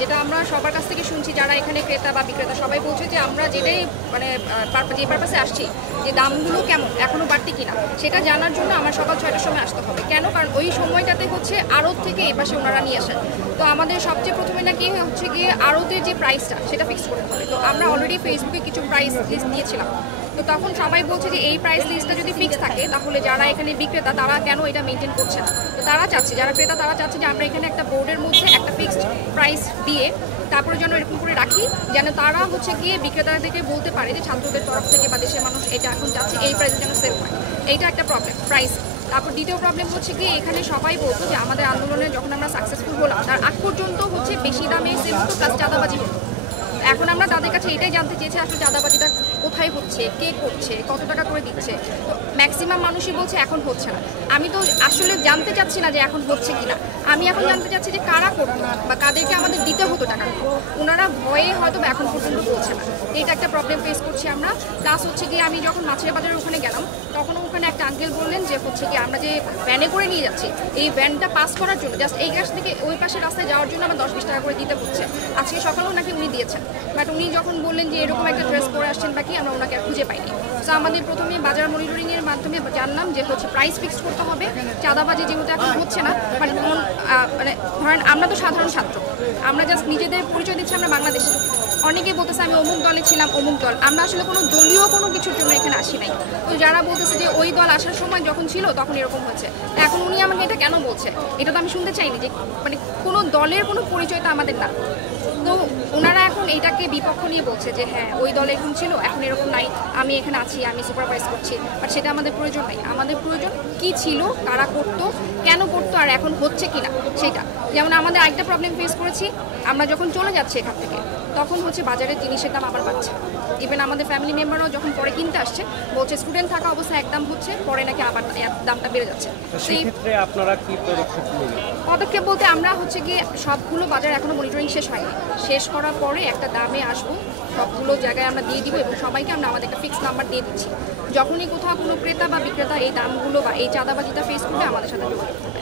যেটা আমরা সবার কাছ থেকে শুনছি, যারা এখানে ক্রেতা বা বিক্রেতা সবাই বলছে যে আমরা যেটাই মানে যে পারপাসে আসছি, যে দামগুলো কেমন এখনও বাড়তি কিনা সেটা জানার জন্য আমার সকাল 6টার সময় আসতে হবে। কেন? কারণ ওই সময়টাতে হচ্ছে আড়ত থেকে এ পাশে ওনারা নিয়ে আসেন। তো আমাদের সবচেয়ে প্রথমে নাকি হচ্ছে গিয়ে আড়তের যে প্রাইসটা সেটা ফিক্স করতে হবে। তো আমরা অলরেডি ফেসবুকে কিছু প্রাইস লিস্ট দিয়েছিলাম। তো তখন সবাই বলছে যে এই প্রাইস লিস্টটা যদি ফিক্স থাকে তাহলে যারা এখানে বিক্রেতা তারা কেন এটা মেনটেন করছে না। তো তারা চাচ্ছে, যারা ক্রেতা তারা চাচ্ছে যে আমরা এখানে একটা বোর্ডের মধ্যে একটা ফিক্সড প্রাইস দিয়ে তারপরে যেন এরকম করে রাখি, যেন তারা হচ্ছে গিয়ে বিক্রেতাদেরকে বলতে পারে যে ছাত্রদের তরফ থেকে বা দেশের মানুষ এটা এখন চাচ্ছে এই প্রাইসে যেন সেল হয়। এইটা একটা প্রবলেম, প্রাইস। তারপর দ্বিতীয় প্রবলেম হচ্ছে গিয়ে এখানে সবাই বলতো যে আমাদের আন্দোলনে যখন আমরা সাকসেসফুল হলাম তার আগ পর্যন্ত হচ্ছে বেশি দামে সেল হতো প্লাস চাঁদাবাজি হতো। এখন আমরা তাদের কাছে এটাই জানতে চেয়েছি আসলে চাঁদাবাজিটা কোথায় হচ্ছে, কে করছে, কত টাকা করে দিচ্ছে। তো ম্যাক্সিমাম মানুষই বলছে এখন হচ্ছে না। আমি তো আসলে জানতে চাচ্ছি না যে এখন হচ্ছে কিনা, আমি এখন জানতে চাচ্ছি যে কারা করতো বা কাদেরকে আমাদের দিতে হতো টাকা। ওনারা ভয়ে হয়তো এখন পর্যন্ত বলছে না। এটা একটা প্রবলেম ফেস করছি আমরা। প্লাস হচ্ছে গিয়ে আমি যখন মাছের বাজারের ওখানে গেলাম তখন ওখানে একটা আঙ্কেল বললেন যে হচ্ছে কি আমরা যে ভ্যানে করে নিয়ে যাচ্ছি এই ভ্যানটা পাস করার জন্য জাস্ট এই কাছ থেকে ওই পাশে রাস্তায় যাওয়ার জন্য আমার 10-20 টাকা করে দিতে হচ্ছে। আজকে সকালেও নাকি উনি দিয়েছেন, বাট উনি যখন বললেন যে এরকম একটা ড্রেস পরে আসছেন বাকি আমরা ওনাকে আর খুঁজে পাইনি। তো আমাদের প্রথমে বাজার মনিটরিংয়ের মাধ্যমে জানলাম যে হচ্ছে প্রাইস ফিক্স করতে হবে। চাঁদাবাজি যেহেতু এখন হচ্ছে না, মানে ধরেন আমরা তো সাধারণ ছাত্র, আমরা জাস্ট নিজেদের পরিচয় দিচ্ছি আমরা বাংলাদেশি। অনেকে বলতেছে আমি অমুক দলে ছিলাম, অমুক দল। আমরা আসলে কোনো দলীয় কোনো কিছুর জন্য এখানে আসি নাই। তো যারা বলতেছে যে ওই দল আসার সময় যখন ছিল তখন এরকম হচ্ছে, এখন উনি আমাকে এটা কেন বলছে এটা তো আমি শুনতে চাইনি। যে মানে কোনো দলের কোনো পরিচয় তো আমাদের না। তো ওনারা এখন এইটাকে বিপক্ষ নিয়ে বলছে যে হ্যাঁ ওই দল এরকম ছিল এখন এরকম নাই, আমি এখানে আছি, আমি সুপারভাইজ করছি। বাট সেটা আমাদের প্রয়োজন নাই। আমাদের প্রয়োজন কি ছিল, কারা করতো, কেন করতো, আর এখন হচ্ছে কিনা সেটা। যেমন আমাদের আরেকটা প্রবলেম ফেস করেছি, আমরা যখন চলে যাচ্ছি এখান থেকে তখন হচ্ছে বাজারের জিনিসের দাম আবার বাড়ছে। ইভেন আমাদের ফ্যামিলি মেম্বাররাও যখন পরে কিনতে আসছে বলছে স্টুডেন্ট থাকা অবস্থায় একদম হচ্ছে, পরে নাকি আবার দামটা বেড়ে যাচ্ছে। সেই ক্ষেত্রে আপনারা কি পদক্ষেপ নেবেন? পদক্ষেপ বলতে আমরা হচ্ছে গিয়ে সবগুলো বাজার এখনো মনিটরিং শেষ হয়নি, শেষ করার পরে একটা দামে আসবো, সবগুলো জায়গায় আমরা দিয়ে দিব এবং সবাইকে আমরা আমাদের একটা ফিক্সড নাম্বার দিয়ে দিচ্ছি। যখনই কোথাও কোনো ক্রেতা বা বিক্রেতা এই দামগুলো বা এই চাঁদাবাজিটা ফেস করবে আমাদের সাথে যোগাযোগ করবে।